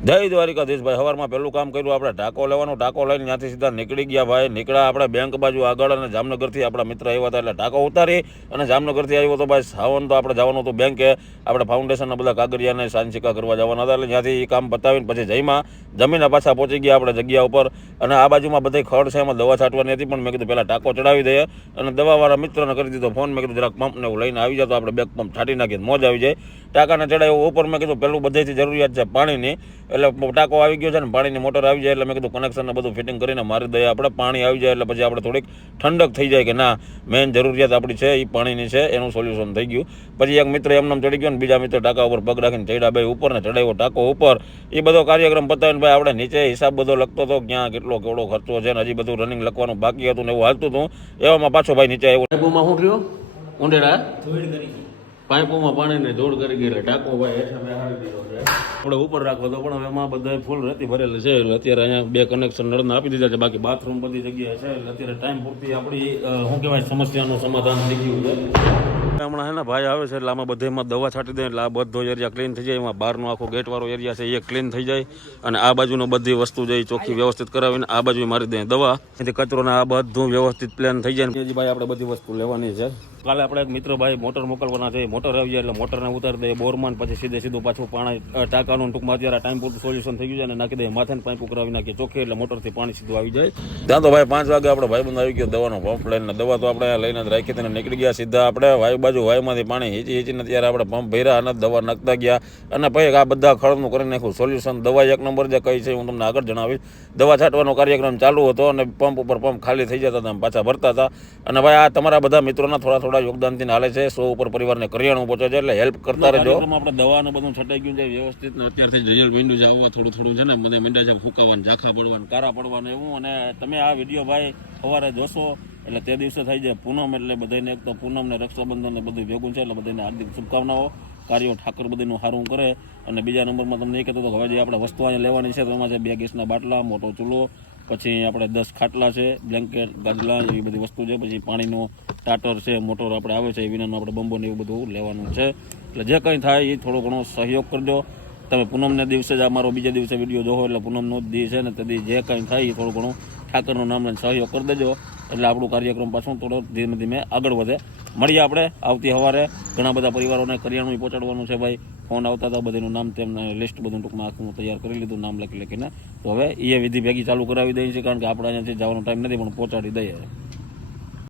જય દ્વારિકાધીશ ભાઈ સવારમાં પહેલું કામ કર્યું, આપણે ટાંકો લેવાનો. ટાંકો લઈને ત્યાંથી સીધા નીકળી ગયા ભાઈ. નીકળ્યા આપણે બેંક બાજુ આગળ અને જામનગરથી આપણા મિત્ર આવ્યા હતા એટલે ટાંકો ઉતારી અને જામનગરથી આવ્યો તો ભાઈ સાવન તો આપણે જવાનું હતું બેંકે. આપણે ફાઉન્ડેશનના બધા કાગરિયાને સાંજિકા કરવા જવાના હતા એટલે ત્યાંથી એ કામ પતાવીને પછી જઈમાં જમીને પાછા પહોંચી ગયા આપણે જગ્યા ઉપર. અને આ બાજુમાં બધી ખડ છે, એમાં દવા છાંટવાની હતી, પણ મેં કીધું પહેલાં ટાંકો ચડાવી દઈએ. અને દવાવાળા મિત્રને કરી દીધો ફોન. મેં કીધું જરાક પંપને એવું લઈને આવી જાય તો આપણે બેક પંપ છાંટી નાખીએ મોજ આવી જાય. ટાંકાને ચડાવ્યો ઉપર મેં કીધું પહેલું બધેથી જરૂરિયાત છે પાણીની. એટલે ટાંકો આવી ગયો છે ને પાણીની મોટર આવી જાય એટલે મેં કીધું કનેક્શનને બધું ફિટિંગ કરીને મારી દઈએ આપણે. પાણી આવી જાય એટલે પછી આપણે થોડીક ઠંડક થઈ જાય કે ના મેઇન જરૂરિયાત આપણી છે એ પાણીની છે, એનું સોલ્યુશન થઈ ગયું. પછી એક મિત્ર એમને એમ ચડી ગયો ને બીજા મિત્ર ટાંકા ઉપર પગ રાખીને ચડ્યા, ભાઈ, ઉપર ને ચડાવ્યો ટાંકો ઉપર. એ બધો કાર્યક્રમ પતાવીને ભાઈ આપણે નીચે હિસાબ બધો લખતો હતો, ક્યાં કેટલો કેવડો ખર્ચો છે ને હજી બધું રનિંગ લખવાનું બાકી હતું ને એવું હાલતું હતું. એવામાં પાછો ભાઈ નીચે આવ્યો. ઊંડેડા? પાઇપોમાં પાણીને દોડ કરી ગઈ એટલે ટાંકો ભાઈ આપણે ઉપર રાખવો તો પણ હવે એમાં બધા ફૂલ રેતી ભરેલી છે. અત્યારે અહીંયા બે કનેક્શન નળના આપી દીધા છે. બાકી બાથરૂમ બધી જગ્યાએ છે. અત્યારે ટાઈમ પૂરતી આપણી શું કહેવાય, સમસ્યાનું સમાધાન થઈ ગયું છે. હમણાં હે ને ભાઈ આવે છે એટલે આમાં બધેમાં દવા છાંટી દે એટલે આ બધો એરિયા ક્લીન થઈ જાય. એમાં બહારનો આખો ગેટવાળો એરિયા છે એ ક્લીન થઈ જાય. અને આ બાજુનો બધી વસ્તુ જે ચોખ્ખી વ્યવસ્થિત કરાવીને આ બાજુ મારી દે દવા. એથી કચરોને આ બધું વ્યવસ્થિત પ્લાન થઈ જાય. ને ભાઈ આપણે બધી વસ્તુ લેવાની છે. કાલે આપણે એક મિત્ર ભાઈ મોટર મોકલવાના છે, મોટર આવી જાય એટલે મોટરને ઉતારી દઈએ બોરમાં પછી સીધે સીધું પાછું પાણી ટાંકાનું ટૂંકમાં અત્યારે ટાઈમ પૂરતું સોલ્યુશન થઈ ગયું છે અને નાખી દઈએ માથાને પાઇપ ઉકરાવી નાખીએ, ચોખ્ખી એટલે મોટરથી પાણી સીધું આવી જાય. ત્યાં તો ભાઈ પાંચ વાગે આપણે ભાઈબંધ આવી ગયો, દવાનો પંપ લઈને દવા તો આપણે લઈને રાખી તેને નીકળી ગયા સીધા આપણે, વાયુ બાજુ વાયુમાંથી પાણી હીચી હીચીને ત્યારે આપણે પંપ ભર્યા અને દવા નાખતા ગયા. અને પછી આ બધા ખળનું કરી નાખ્યું સોલ્યુશન દવા એક નંબર જે કઈ છે, હું તમને આગળ જણાવીશ. દવા છાંટવાનો કાર્યક્રમ ચાલુ હતો અને પંપ ઉપર પંપ ખાલી થઈ જતા હતા પાછા ભરતા હતા. અને ભાઈ આ તમારા બધા મિત્રોના થોડા થોડા યોગદાનથી હાલે છે, સો ઉપર પરિવારને કરિયાણું પહોંચે છે એટલે હેલ્પ કરતા રહેજો. આપણે દવાનું બધું છટાઈ ગયું છે, વ્યવસ્થિત અત્યારથી રિઝલ્ટ મીંડું છે, આવવા થોડું થોડું છે ને, બધે મીંડા છે, ફૂંકાવાનું, ઝાખા પડવાનું, કારા પડવાનું એવું. અને તમે આ વીડિયો ભાઈ સવારે જોશો, એટલે તે દિવસે થઈ જાય પૂનમ, એટલે બધાને એક તો પૂનમ ને રક્ષાબંધન ને બધું ભેગું છે, એટલે બધાને હાર્દિક શુભકામનાઓ. કાર્યો ઠાકર બધીનું સારું કરે. અને બીજા નંબરમાં તમને એ કહેતો હતો હવે જે આપણે વસ્તુ અહીંયા લેવાની છે, તો એમાં છે બે ગેસના બાટલા, મોટો ચૂલો પછી આપણે દસ ખાટલા છે બ્લેન્કેટ ગાદલા એવી બધી વસ્તુ છે. પછી પાણીનો ટાટર છે, મોટર આપણે આવે છે, એ વિનાનું આપણે બંબો એવું બધું લેવાનું છે. એટલે જે કંઈ થાય એ થોડો ઘણો સહયોગ કરજો. તમે પૂનમને દિવસે જ આ મારો બીજા દિવસે વીડિયો જોવો, એટલે પૂનમનો જ દી છે ને તે જે કંઈ થાય એ થોડું ઘણું ઠાકરનું નામ લઈને સહયોગ કરી દેજો. એટલે આપણું કાર્યક્રમ પાછું થોડો ધીમે ધીમે આગળ વધે. મળીએ આપણે આવતી સવારે. ઘણા બધા પરિવારોને કરિયાણું પહોંચાડવાનું છે ભાઈ. ફોન આવતા હતા, બધીનું નામ તેમને લિસ્ટ બધું ટૂંકમાં આખું તૈયાર કરી લીધું, નામ લખી લખીને. તો હવે એ વિધિ ભેગી ચાલુ કરાવી દઈએ છીએ, કારણ કે આપણે અહીંયાથી જવાનો ટાઈમ નથી, પણ પહોંચાડી દઈએ.